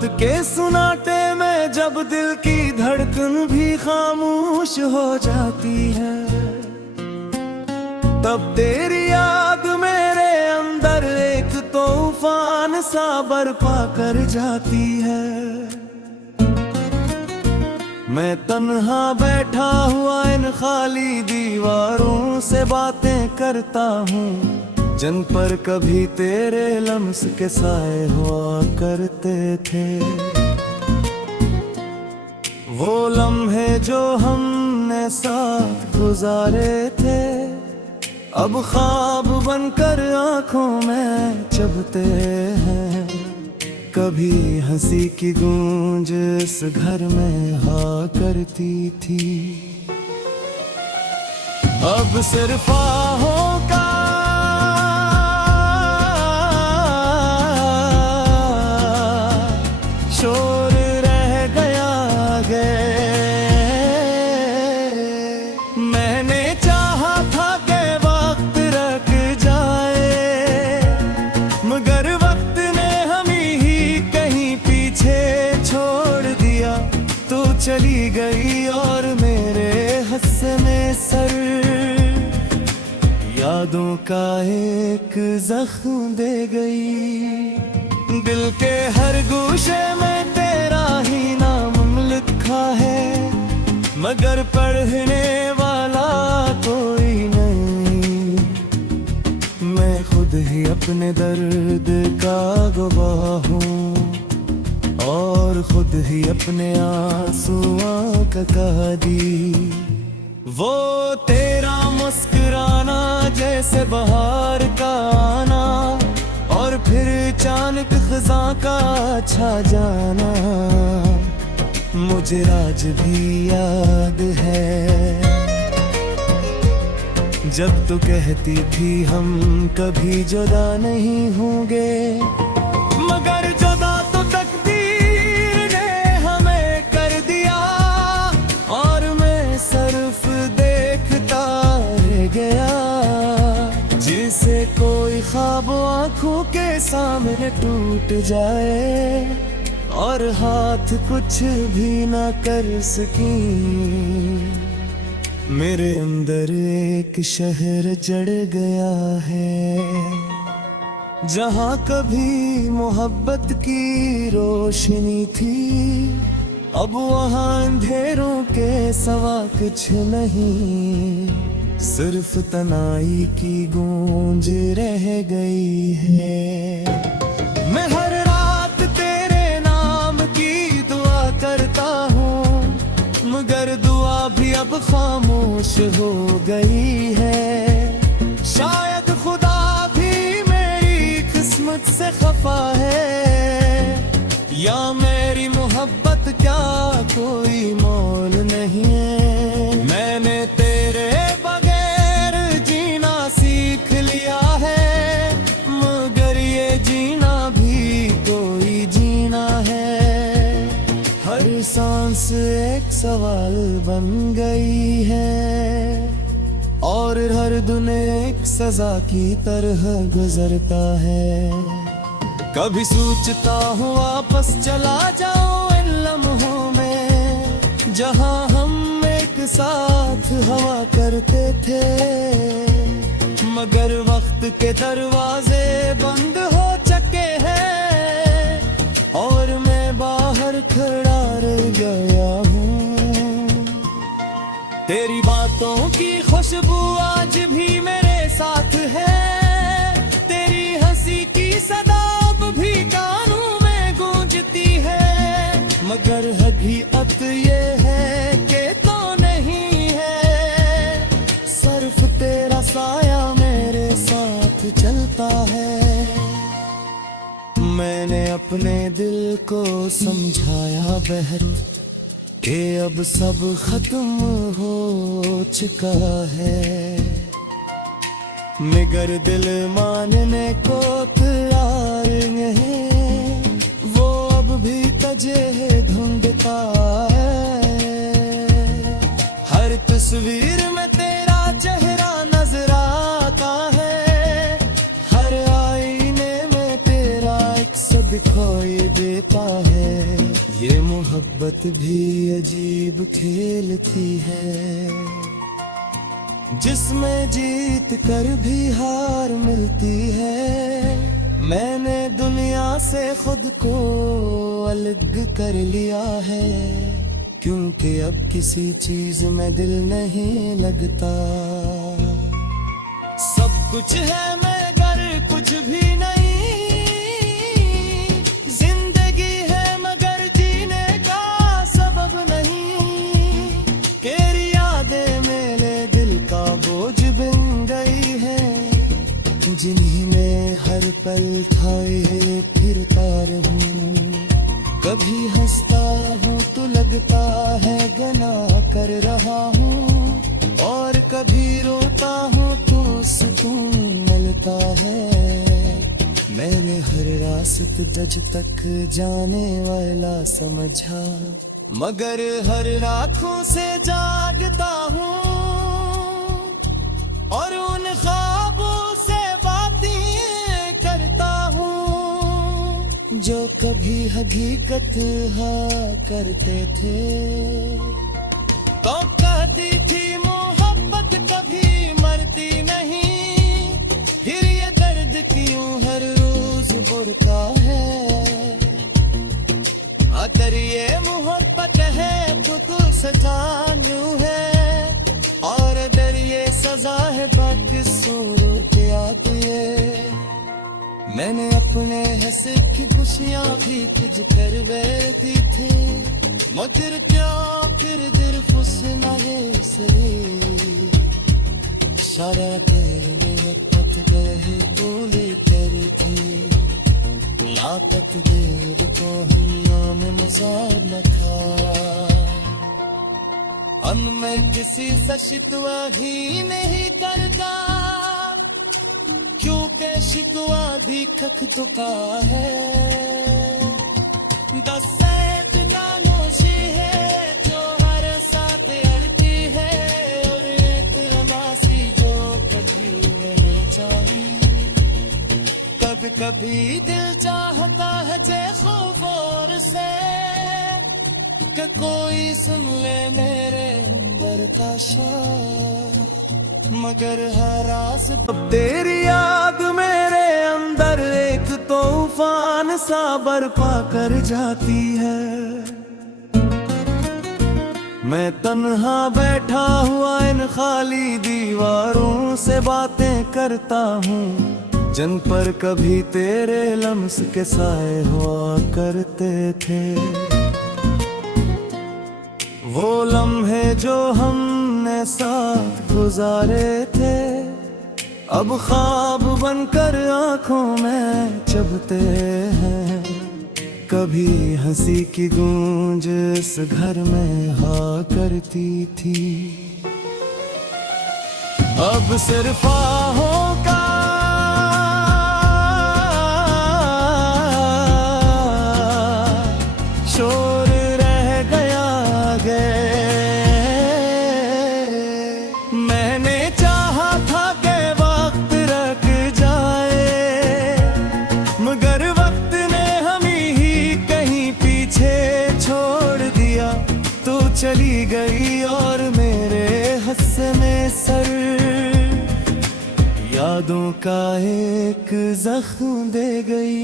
रात के सुनाटे में जब दिल की धड़कन भी खामोश हो जाती है, तब तेरी याद मेरे अंदर एक तूफान सा बरपा कर जाती है। मैं तन्हा बैठा हुआ इन खाली दीवारों से बातें करता हूँ, जिन पर कभी तेरे लम्स के साए हुआ करते थे। वो लम्हे जो हमने साथ गुजारे थे, अब ख्वाब बनकर आंखों में चुभते हैं। कभी हंसी की गूंज इस घर में हाँ करती थी, अब सिर्फ आहों का शोर रह गया गे। मैंने चाहा था कि वक्त रुक जाए, मगर वक्त ने हमें ही कहीं पीछे छोड़ दिया। तू चली गई और मेरे हंसने सर यादों का एक जख्म दे गई। दिल के हर गोशे में तेरा ही नाम लिखा है, मगर पढ़ने वाला कोई नहीं। मैं खुद ही अपने दर्द का गवाह हूँ, और खुद ही अपने आंसुओं का कहानी। वो तेरा मुस्कुराना जैसे बहार का आना, और फिर अचानक खज़ां का छा जाना, मुझे आज भी याद है। जब तू कहती थी हम कभी जुदा नहीं होंगे, मगर जुदा तो तकदीर ने हमें कर दिया। और मैं सिर्फ देखता रह गया, जिसे कोई ख्वाब आँखों के सामने टूट जाए, और हाथ कुछ भी ना कर सकी। मेरे अंदर एक शहर जड़ गया है, जहाँ कभी मोहब्बत की रोशनी थी, अब वहाँ अंधेरों के सिवा कुछ नहीं। सिर्फ तनाई की गूंज रह गई है। मैं हर रात तेरे नाम की दुआ करता हूँ, मगर दुआ भी अब खामोश हो गई है। शायद खुदा भी मेरी किस्मत से खफा है, या मेरी मोहब्बत क्या कोई मोल नहीं है। मैंने तेरे सीख लिया है, मगर ये जीना भी कोई जीना है। हर सांस एक सवाल बन गई है, और हर दिन एक सजा की तरह गुजरता है। कभी सोचता हूँ वापस चला जाऊं इन लम्हों में, जहाँ हम एक साथ हवा करते थे, मगर वक्त के दरवाजे बंद हो चुके हैं, और मैं बाहर खड़ा रह गया हूँ। तेरी बातों की खुशबू आज भी मेरे साथ है, तेरी हंसी की सदा अब भी कानों में गूंजती है, मगर हकीकत ये है कि तो नहीं है। सिर्फ तेरा साया चलता है। मैंने अपने दिल को समझाया बहर कि अब सब खत्म हो चुका है, मगर दिल मानने को तैयार नहीं। वो अब भी तुझे ढूंढता है, हर तस्वीर में तेरा चेहरा नजर आता है। दिखाई देता है। मोहब्बत भी अजीब खेलती है, जिसमें जीत कर भी हार मिलती है। मैंने दुनिया से खुद को अलग कर लिया है, क्योंकि अब किसी चीज में दिल नहीं लगता। सब कुछ है मगर कुछ भी नहीं, जिंदगी है मगर जीने का सबब नहीं। तेरी यादें मेरे दिल का बोझ बन गई है, जिन्हीं में हर पल खाए फिरता रहूं। कभी हंसता हूँ तो लगता है गना कर रहा हूँ, और कभी रोता हूँ तो सुकून मिलता है। मैंने हर रास्त जज तक जाने वाला समझा, मगर हर रातों से जागता हूँ, और उन ख्वाबों से बातें करता हूँ जो कभी हकीकत हाँ करते थे। तो कहती थी मोहब्बत कभी मरती नहीं, फिर ये दर्द क्यों हर रोज बुढ़ता है। अगर ये मोहब्बत है तो कुछ सजा यूं है, और अगर ये सजा है बाकी सूरत आती है। मैंने अपने हंस की खुशियाँ भी तुझ कर बैठी थी, मगर क्या फिर दिल फुसना है सही। सारा तेरे मेरे पत गए बोले तेरे थी, लापत दिल को हम में मजाक न खा। मैं किसी से शिकवा ही नहीं करता, क्योंकि शिकवा भी खक चुका है। दस नोशी है जो हर साथ अड़ती है, और एक रमासी जो कभी नहीं चाही। कभी कभी दिल चाहता है जैसे खौफ से कि कोई सुन ले मेरे अंदर का शौर, मगर हर रास तेरी याद मेरे अंदर एक तूफान सा बरपा कर जाती है। मैं तन्हा बैठा हुआ इन खाली दीवारों से बातें करता हूँ, जिन पर कभी तेरे लम्स के साए हुआ करते थे। वो लम्हे जो हमने साथ गुजारे थे, अब ख्वाब बनकर आंखों में चुभते हैं। कभी हंसी की गूंज इस घर में हाँ करती थी, अब सिर्फ आहों का शोर रह गया गे। मैंने चाहा था कि वक्त रख जाए, मगर वक्त ने हमें ही कहीं पीछे छोड़ दिया। तू चली गई और मेरे हंसने सर यादों का एक जख्म दे गई।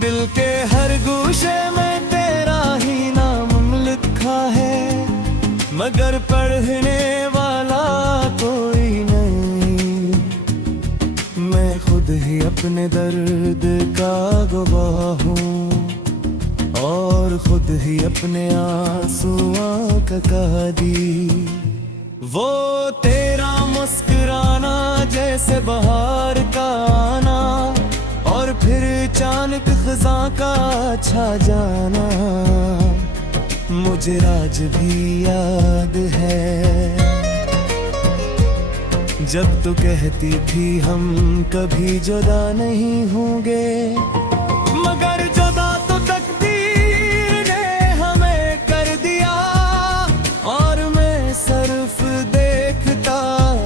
दिल के हर गोशे में तेरा ही नाम लिखा है, मगर पढ़ने वाला कोई नहीं। मैं खुद ही अपने दर्द का गवाह हूँ, और खुद ही अपने आंसुओं का कहानी। वो तेरा मुस्कुराना जैसे बहार का आना, और फिर अचानक खज़ां का छा जाना, मुझे आज भी याद है। जब तू कहती थी हम कभी जुदा नहीं होंगे, मगर जुदा तो तकदीर ने हमें कर दिया। और मैं सिर्फ देखता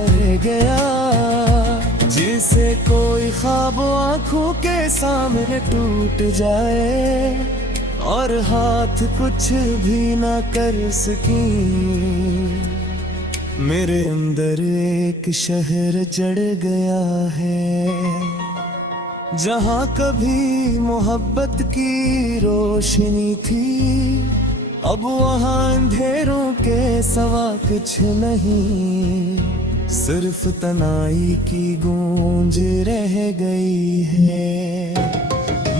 रह गया, जिसे कोई ख्वाब आंखों के सामने टूट जाए, और हाथ कुछ भी ना कर सकी। मेरे अंदर एक शहर जड़ गया है, जहाँ कभी मोहब्बत की रोशनी थी, अब वहाँ अंधेरों के सवा कुछ नहीं, सिर्फ तनाई की गूंज रह गई है।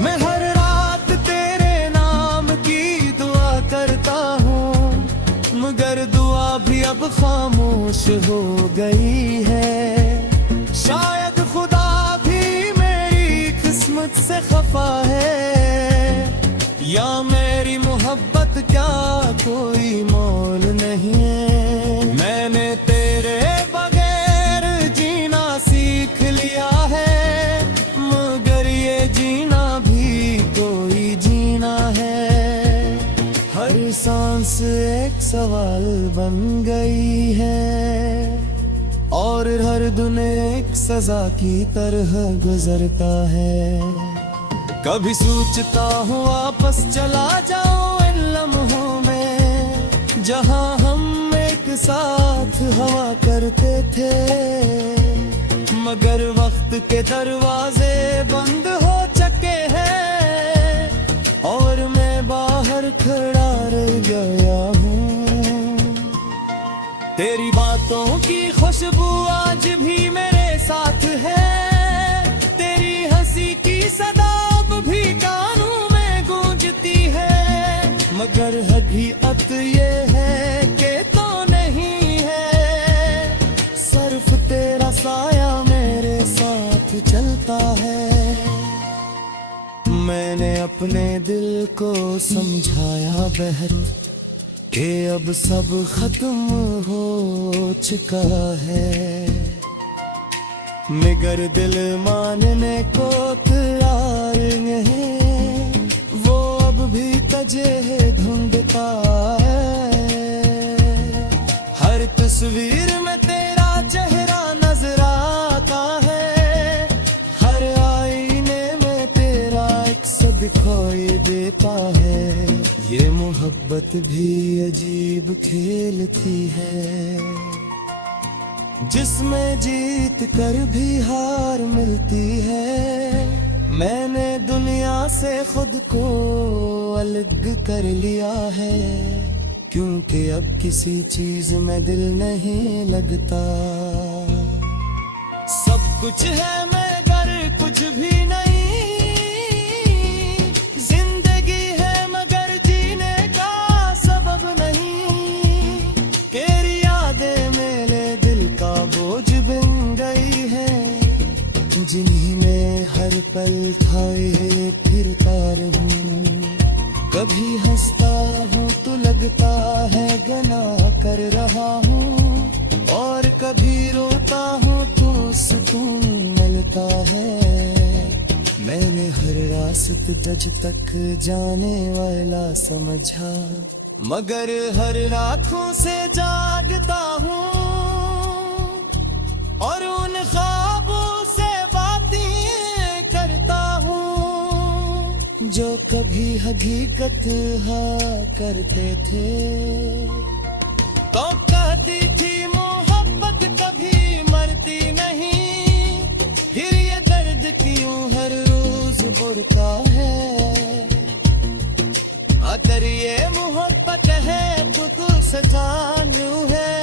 मैं हर रात तेरे नाम की दुआ करता हूँ, मगर दुआ भी अब खामोश हो गई है। शायद खुदा भी मेरी किस्मत से खफा है, या मेरी मोहब्बत क्या कोई मोल नहीं है। मैंने तेरे बगैर जीना सीख लिया है, मगर ये जीना भी कोई जीना है। हर सांस एक सवाल बन गई है, और हर दिन एक सजा की तरह गुजरता है। कभी सोचता हूँ वापस चला जाऊं इन लम्हों में, जहाँ हम एक साथ हवा करते थे, मगर वक्त के दरवाजे बंद हो चुके हैं, और मैं बाहर खड़ा रह गया हूँ। तेरी बातों की खुशबू आज भी मेरे साथ है, तेरी हंसी की सदा भी कानों में गूंजती है, मगर हकीकत ये है कि तो नहीं है, सिर्फ तेरा साया मेरे साथ चलता है। मैंने अपने दिल को समझाया बहर कि अब सब खत्म हो चुका है, मगर दिल मानने को तैयार नहीं, वो अब भी तुझे ढूंढता है। हर तस्वीर में तेरा चेहरा नजर आता है, हर आईने में तेरा अक्स दिखाई देता है। ये मोहब्बत भी अजीब खेल थी है, जिसमें जीत कर भी हार मिलती है। मैंने दुनिया से खुद को अलग कर लिया है, क्योंकि अब किसी चीज में दिल नहीं लगता। सब कुछ है मगर कुछ भी नहीं, जिंदगी है मगर जीने का सबब नहीं। तेरी यादें मेरे दिल का बोझ बन गई है, जिन्हीं में हर पल खाए फिरता रहूं। कभी हंसता हूँ तो लगता है गुनाह कर रहा हूँ, और कभी रोता हूँ तो सुकून मिलता है। मैंने हर रास्त जज तक जाने वाला समझा, मगर हर रातों से जागता हूँ, और उन ख्वाबों से बातें करता हूँ जो कभी हकीकत हाँ करते थे। तो कहती थी मोहब्बत कभी मरती नहीं, फिर ये दर्द क्यों हर रोज बढ़ता है। अगर ये मोहब्बत है तो तू सजानू है,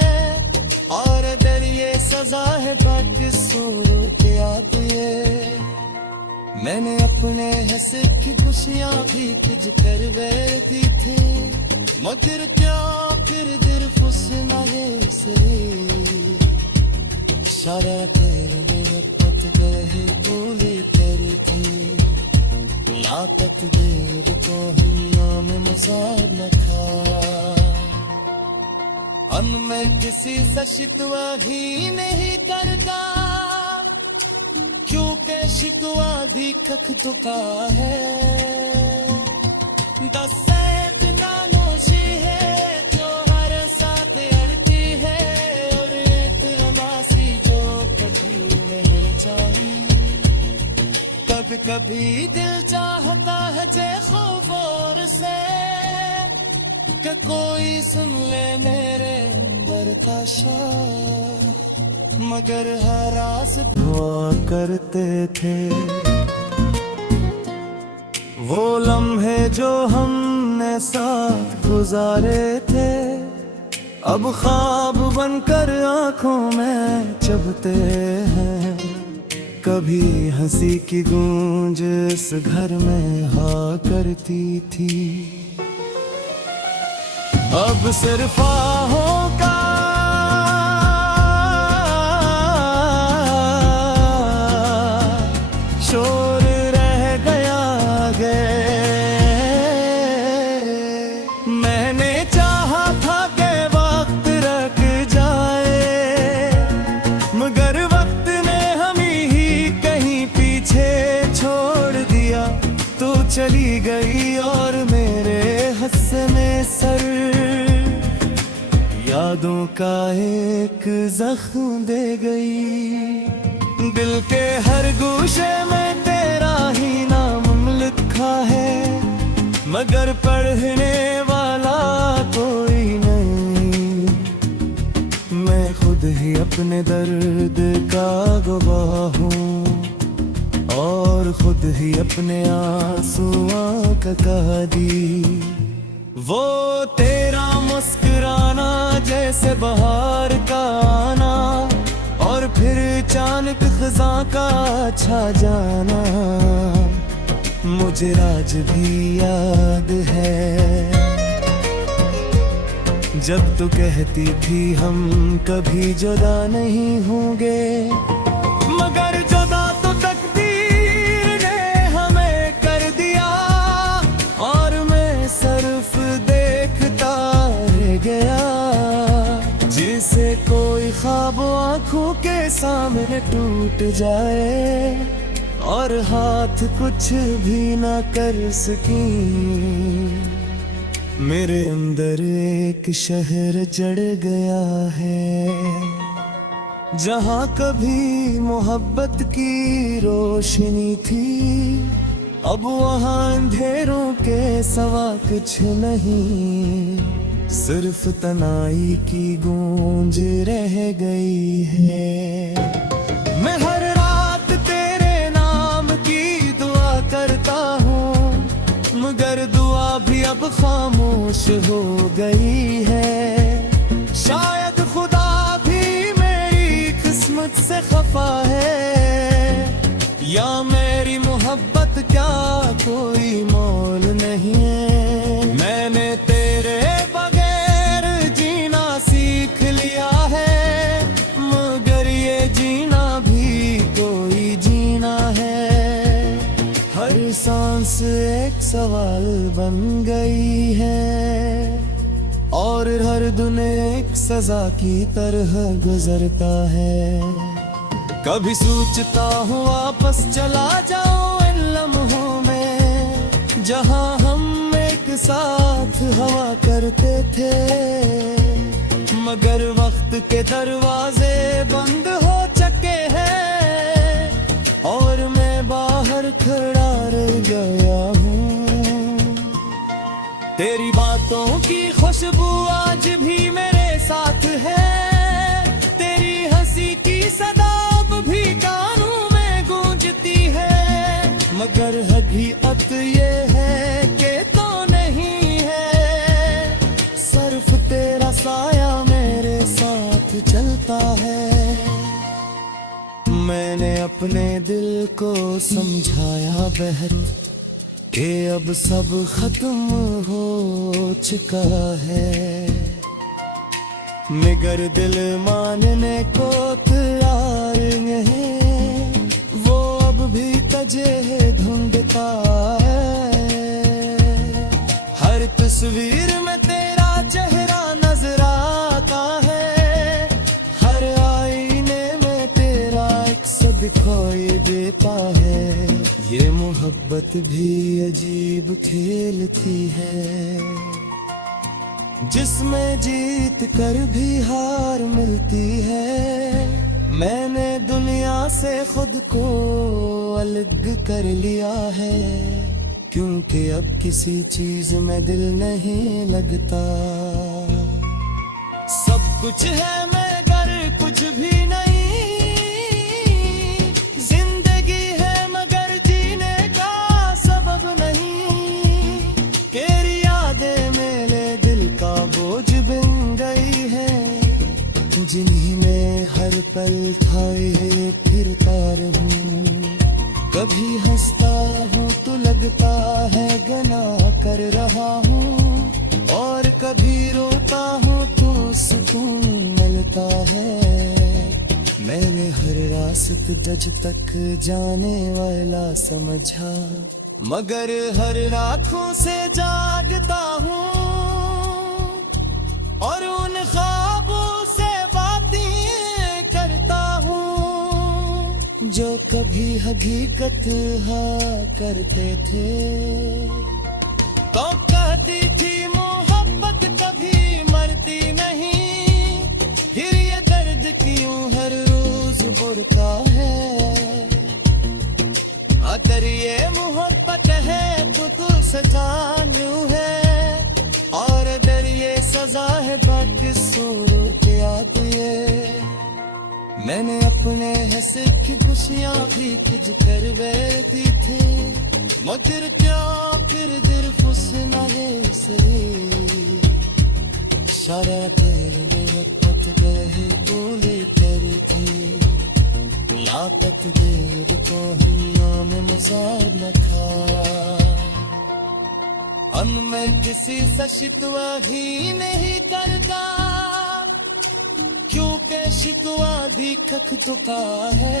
और अगर ये सजा है बाकिसों के आगे। मैंने अपने हंसे की खुशियाँ भी खिज कर बैठी थी, मगर क्या फिर दिल फुसना है सही। सारा तेरे मेरे पत बहे बोले तेरी थी, या तकदीर को हम में मसाल न था। मैं किसी से शिकवा ही नहीं करता, क्योंकि शिकवा भी खख चुका है। दस इतना नोशी है जो हर साथ अड़ती है, और इतमासी जो कभी नहीं चाहिए। कभी कभी दिल चाहता है जे खौफ और से कोई सुन ले मेरे अंदर का शाह, मगर हर आस हुआ करते थे। वो लम्हे जो हमने साथ गुजारे थे, अब ख्वाब बनकर आंखों में चुभते हैं। कभी हंसी की गूंज इस घर में हा करती थी, अब सिर्फ आहों का शोर रह गया आगे। मैंने चाहा था कि वक्त रख जाए, मगर वक्त ने हमें ही कहीं पीछे छोड़ दिया। तू चली गई और मेरे हंसने सर यादों का एक जख्म दे गई। दिल के हर गोशे में तेरा ही नाम लिखा है, मगर पढ़ने वाला कोई नहीं। मैं खुद ही अपने दर्द का गवाह हूँ, और खुद ही अपने आंसुओं का कहानी। वो तेरा मुस्कुराना जैसे बहार का आना, और फिर अचानक खज़ां का छा जाना, मुझे आज भी याद है। जब तू कहती थी हम कभी जुदा नहीं होंगे, मगर जुदा तो तकदीर ने हमें कर दिया। और मैं सिर्फ देखता रह गया, जिसे कोई ख्वाब आंखों के सामने टूट जाए, और हाथ कुछ भी ना कर सकी। मेरे अंदर एक शहर जड़ गया है, जहाँ कभी मोहब्बत की रोशनी थी, अब वहाँ अंधेरों के सिवा कुछ नहीं। सिर्फ तनाई की गूंज रह गई है। मैं हर रात तेरे नाम की दुआ करता हूँ, मगर दुआ भी अब खामोश हो गई है। शायद खुदा भी मेरी किस्मत से खफा है, या मेरी मोहब्बत क्या कोई मोल नहीं है। मैंने तेरे बगैर जीना सीख लिया है, मगर ये जीना भी कोई जीना है। हर सांस एक सवाल बन गई है, और हर दिन एक सजा की तरह गुजरता है। कभी सोचता हूँ वापस चला जाऊं इन लम्हों में, जहाँ हम एक साथ हवा करते थे, मगर वक्त के दरवाजे बंद हो चुके हैं, और मैं बाहर खड़ा रह गया हूँ। तेरी बातों की खुशबू आज भी मेरे साथ है, तेरी हंसी की सदा भी कानों में गूंजती है, मगर हकीकत ये है कि तो नहीं है। सिर्फ तेरा साया मेरे साथ चलता है। मैंने अपने दिल को समझाया बहन कि अब सब खत्म हो चुका है, मगर दिल मानने को तैयार नहीं। वो अब भी तुझे ढूंढता है, हर तस्वीर में तेरा चेहरा नजर आता है, हर आईने में तेरा अक्स दिखाई देता है। ये मोहब्बत भी अजीब खेलती है, जिसमें जीत कर भी हार मिलती है। मैंने दुनिया से खुद को अलग कर लिया है, क्योंकि अब किसी चीज में दिल नहीं लगता। सब कुछ है मगर कुछ भी नहीं, जिंदगी है मगर जीने का सबब नहीं। तेरी यादें मेरे दिल का बोझ बन गई है, जिन्हीं में हर पल खाए फिरता रहूं। कभी हंसता हूँ तो लगता है गना कर रहा हूँ, और कभी रोता हूँ तो सुकून मिलता है। मैंने हर रास्त जज तक जाने वाला समझा, मगर हर रातों से जागता हूँ और उन ख्वाबों से बातें करता हूँ जो कभी हकीकत करते थे। तो कहती थी मोहब्बत कभी मरती नहीं, फिर ये दर्द क्यों हर रोज बुढ़ता है। अगर ये मोहब्बत है तो तू सजानू है, और अगर ये सजा है बाकी सूरत याद ये। मैंने अपने हिस्से की खुशियाँ भी तुझ कर दी थी, मगर क्या फिर दिल फुसना है सरे। सारा दिल मेरे पत गए बोले कर थी, लापत दिल को नाम मसाब न था। मैं किसी से शिकवा ही नहीं करता, क्योंकि शिकवा भी खक चुका है।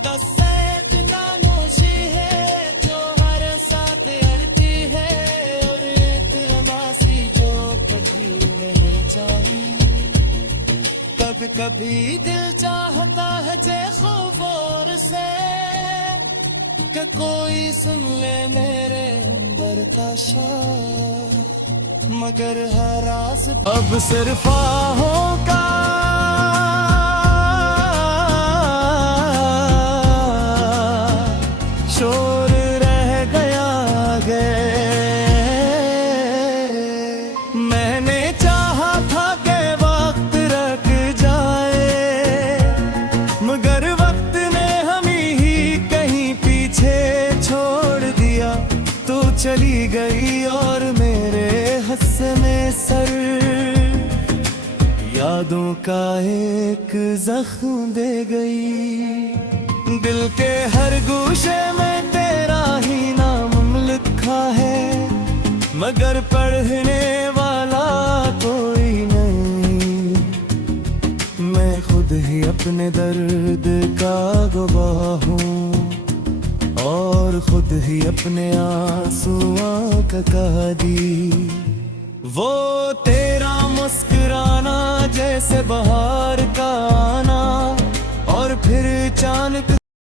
दस नानोशी है जो हर साथ अड़ती है, और तमाशी जो कभी नहीं चाहिए। कभी कभी दिल चाहता है जे खौफ से कि कोई सुन ले मेरे अंदर का शाह, मगर हर आस अब सिर्फ आहों का शोर रह गया गे। मैंने चाहा था कि वक्त रख जाए, मगर वक्त ने हमें ही कहीं पीछे छोड़ दिया। तू चली गई और मेरे हंसने सर यादों का एक जख्म दे गई। दिल के हर गोशे में तेरा ही नाम लिखा है, मगर पढ़ने वाला कोई नहीं। मैं खुद ही अपने दर्द का गवाह हूँ, और खुद ही अपने आंसुओं का कहानी। वो तेरा मुस्कुराना जैसे बहार का आना, और फिर अचानक